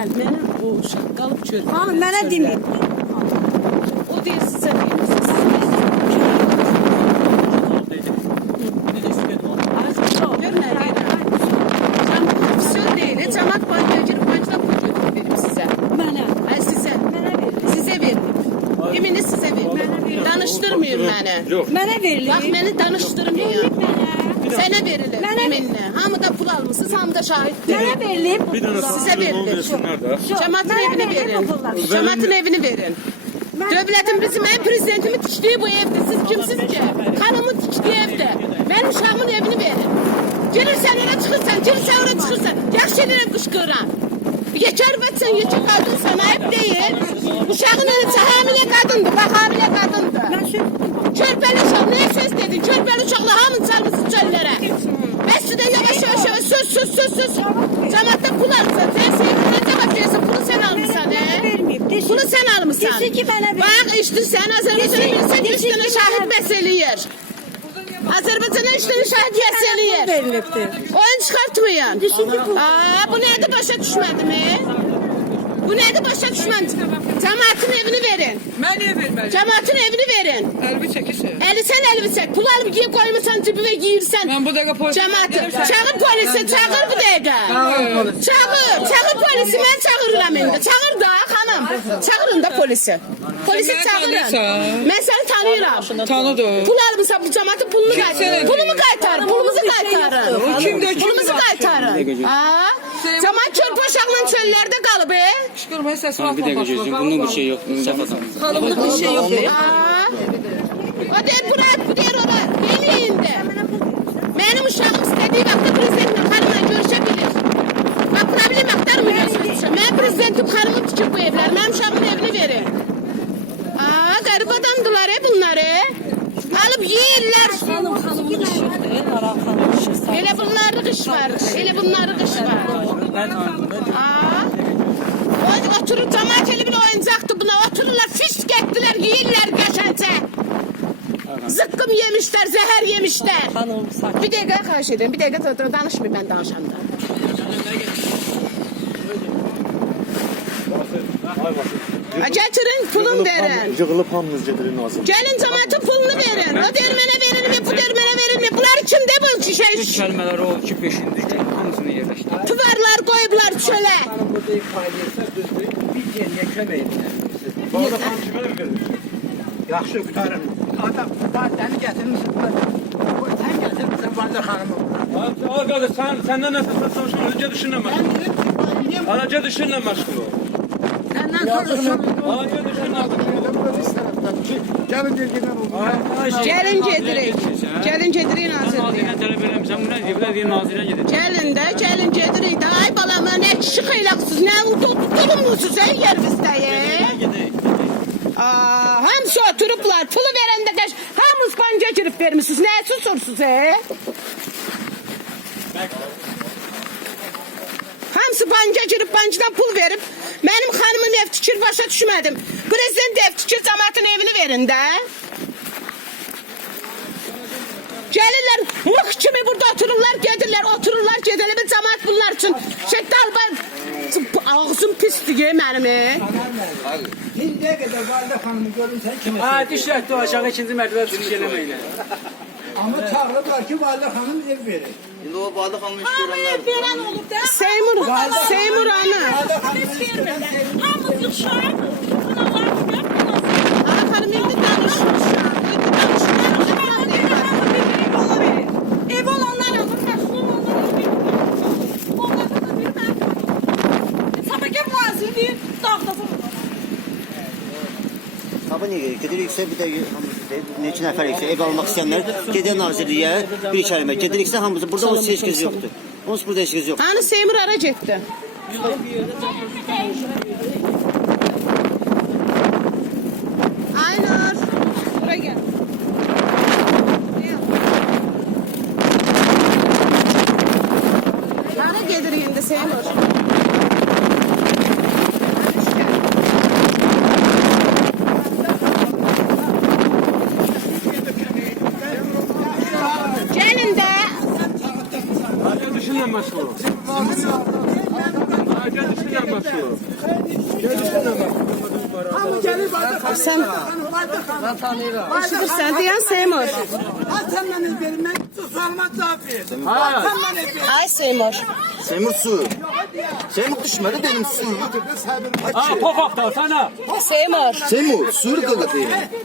Bəli. Mənə o uşaq qalıb çöldə. Ha, mənə deməyin. O deyir sizə verirsiniz. Söz değil, cemaat bankaya girip bankdan pul götürüp verip size. Mənə. Ben size. Size verdim. Emini size verdim. Danıştırmayın beni. Mənə verilir. Bak beni danıştırmayın. Mənə. Sənə verilir eminlə. Hamıda pul almışsınız, hamıda şahiddir. Mənə verilir. Size verilir. Cemaatin evini verin. Cemaatin evini verin. Devletin bizim en prezidentimi diktiği bu evde. Siz kimsiz ki? Kanımın diktiği evde. Benim uşağımın evini verin. Gelirsen oraya çıkırsan, gelirsen oraya çıkırsan. Yaxşı ederim kışkıran. Yeter vatsan, yeter kadın sana hep değil. Uşağın elisi hamile kadındı. Bak hamile kadındı. Mən söz Körpeli uşaq, neye söz dedin? Körpeli uşaqla hamını salmışsın çöllere. Ben size yavaş yavaş sus. Cemaatda pul alırsan, sen sevgiline cemaat diyorsun, pulu sen almışsan he? Pulu sen almışsan. Desin ki bana ver. Bak işte sen Azerbaycan'a bilsen üstüne şahit meseleyir. Azerbaycan'a üstüne şahit meseleyir. verilibdir. Oyun çıkartmayın. Desin ki pul. Bu neydi başa düşmedi mi? Bu neydi başa düşmedi? Cemaatin evini verin. Mən niyə verməliyim? Cemaatin evini verin. Əlbi çəkirsən. Elini çek. Pul alıp giyip koymuşsan cebime giyirsen. Mən bu dəqiqə polis... Cemaati. Çağır polisi. Çağır bu dakika. Çağır polisi. Ben çağırıram indi. Çağır da hanım. Çağırın da polisi. Polisi Sen beni çağırın. tanıyorsan. Ben seni tanıyorum. Tanıdım. Pul almışsan bu cemaatin pulunu kaytarın. Pulumu kaytarın. Pulumuzu kaytarın. Kimdə kim Pulumuzu var? kaytarın. Cemaat çöl poşakla çöllerde kalıp Qışqırmaya səsini Bir dakika atmaq gözüm, bunun bir şey yok. Saf adam. Xanımın bir şey yok. O der buraya, bu der oraya. Beni indi. Benim uşağım istediği vaxtda prezidentle karımla görüşebilir. Bak buna bilim aktarmıyorsunuz. Ben prezidentim karımı tutup bu evler. Benim uşağımın evini verin. Garip adamdılar bunları. Alıp yiyirler. Xanımın işi yoxdur. Aram xanımın işi. Hele bunları kış var. Hele bunları kış var. Oturur cemaat eli bir oyuncaktı buna. Otururlar fiş gettiler yiyirler geçence. Zıkkım yemişler, zehir yemişler. Xanım sakin. Bir dakika karşı edin. Bir dakika danışmayayım ben danışanda. Getirin pulun verin. Yığılıp hamınız gedirin ağzına. Gelin cemaatin pulunu verin. O dermene verin mi, bu dermene verin mi? Bunlar kimde bu Bu şey? kəlmələri o ki peşindir ki, hamısını yerləşdirir. Tuvarlar koyublar çöle. Burada ifadə etsə düzdür, bir geriyə kömək edin. Bağda xan kimə verir? Yaxşı qutarın. Adam, səni gətirmişsin bura. Sən gətirmişsin Bağda xanımı. Ağa qardaş, səndən nəsə soruşma, önce düşünlə məşğul ol. Önce düşünlə məşğul ol. Səndən soruşum. Önce düşünlə məşğul ol. Gəlin gergədən oldu. Gelin gedirik. Gelin gedirik nazirliğe. Nazirdən tələb eləmişəm, bu nə deyir? Bu da deyir nazirə gedir. Gelin gedirik. De ay balama ne kişi kıylaksız, ne tutulumlusunuz ey yerimizde hamısı oturuplar, pulu verende kaç, hamız banca girip vermişsiniz, ne susursuz Hamısı banca girip bancadan pul verip, benim hanımım ev tikir başa düşmedim. Prezident ev tikir cemaatin evini verin de. Gelirler, mıh kimi burada otururlar, otururlar, gedirler. Bir cemaat bunlar için. Dalban, ağzım pisdir benim. İndiyə qədər Bağda xanımı görürsən kimə? Ha, düşərdi o aşağı ikinci mərtəbə çıxış eləməklə. Amma çağırıblar ki, Bağda xanım ev verir. İndi o Bağda xanımı iş Hamıya verən olub da. Seymur ana. Hamı yığışar. Bunlar yox. Hanım indi danışmış. Ev olanlar alır, məşğul olanlar alır. Onlarda da bir məşğul. Sabahkar nazirliyi dağda vurur. Hava niyə gediriksə bir də neçə nəfər isə ev almaq istəyənlər gedir nazirliyə bir kəlmə gediriksə hamısı burada o heç kəs yoxdur. Onsuz burada heç kəs yoxdur. Hani Seymur ara getdi. Aynur. Buraya gel. Hara gedir indi Seymur? Gelin de. Önce düşünlə məşğul ol. Önce düşünlə məşğul ol. Hamı gəlir barda xanım. Sen Barda xanım. Tanıyıram. eşidirsən deyən Seymur. Sən mənə verin, mən sualıma cavab ver. Sən mənə ver. Ay Seymur. Seymur su. Seymur düşmedi benim su. Ha pofakta sana. Seymur. Seymur su kılıdı.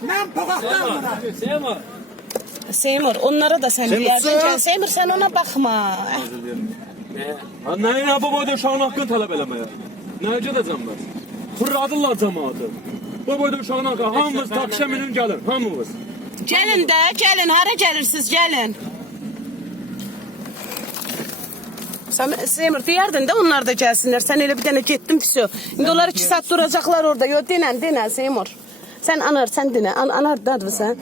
Mən poqaqdan buna. Seymur onlara da sen Seymur, diyerdin sen- ki Seymur sen ona bakma. Neyin bu boyda uşağın hakkını talep eləməyə? Nəyəcə edəcəm mən? Fırladırlar cəmaatı. Bu boyda uşağın hakkı hamımız taksiyə minin gəlin, hamımız. Gelin de gelin hara gelirsiniz gelin. Sen Seymur diyerdin de onlar da gelsinler. Sen öyle bir tane gittin pisiyo. Şimdi onlar 2 saat duracaklar orada. Yo dinen Seymur. Sen anar sen dine. Anar da sen.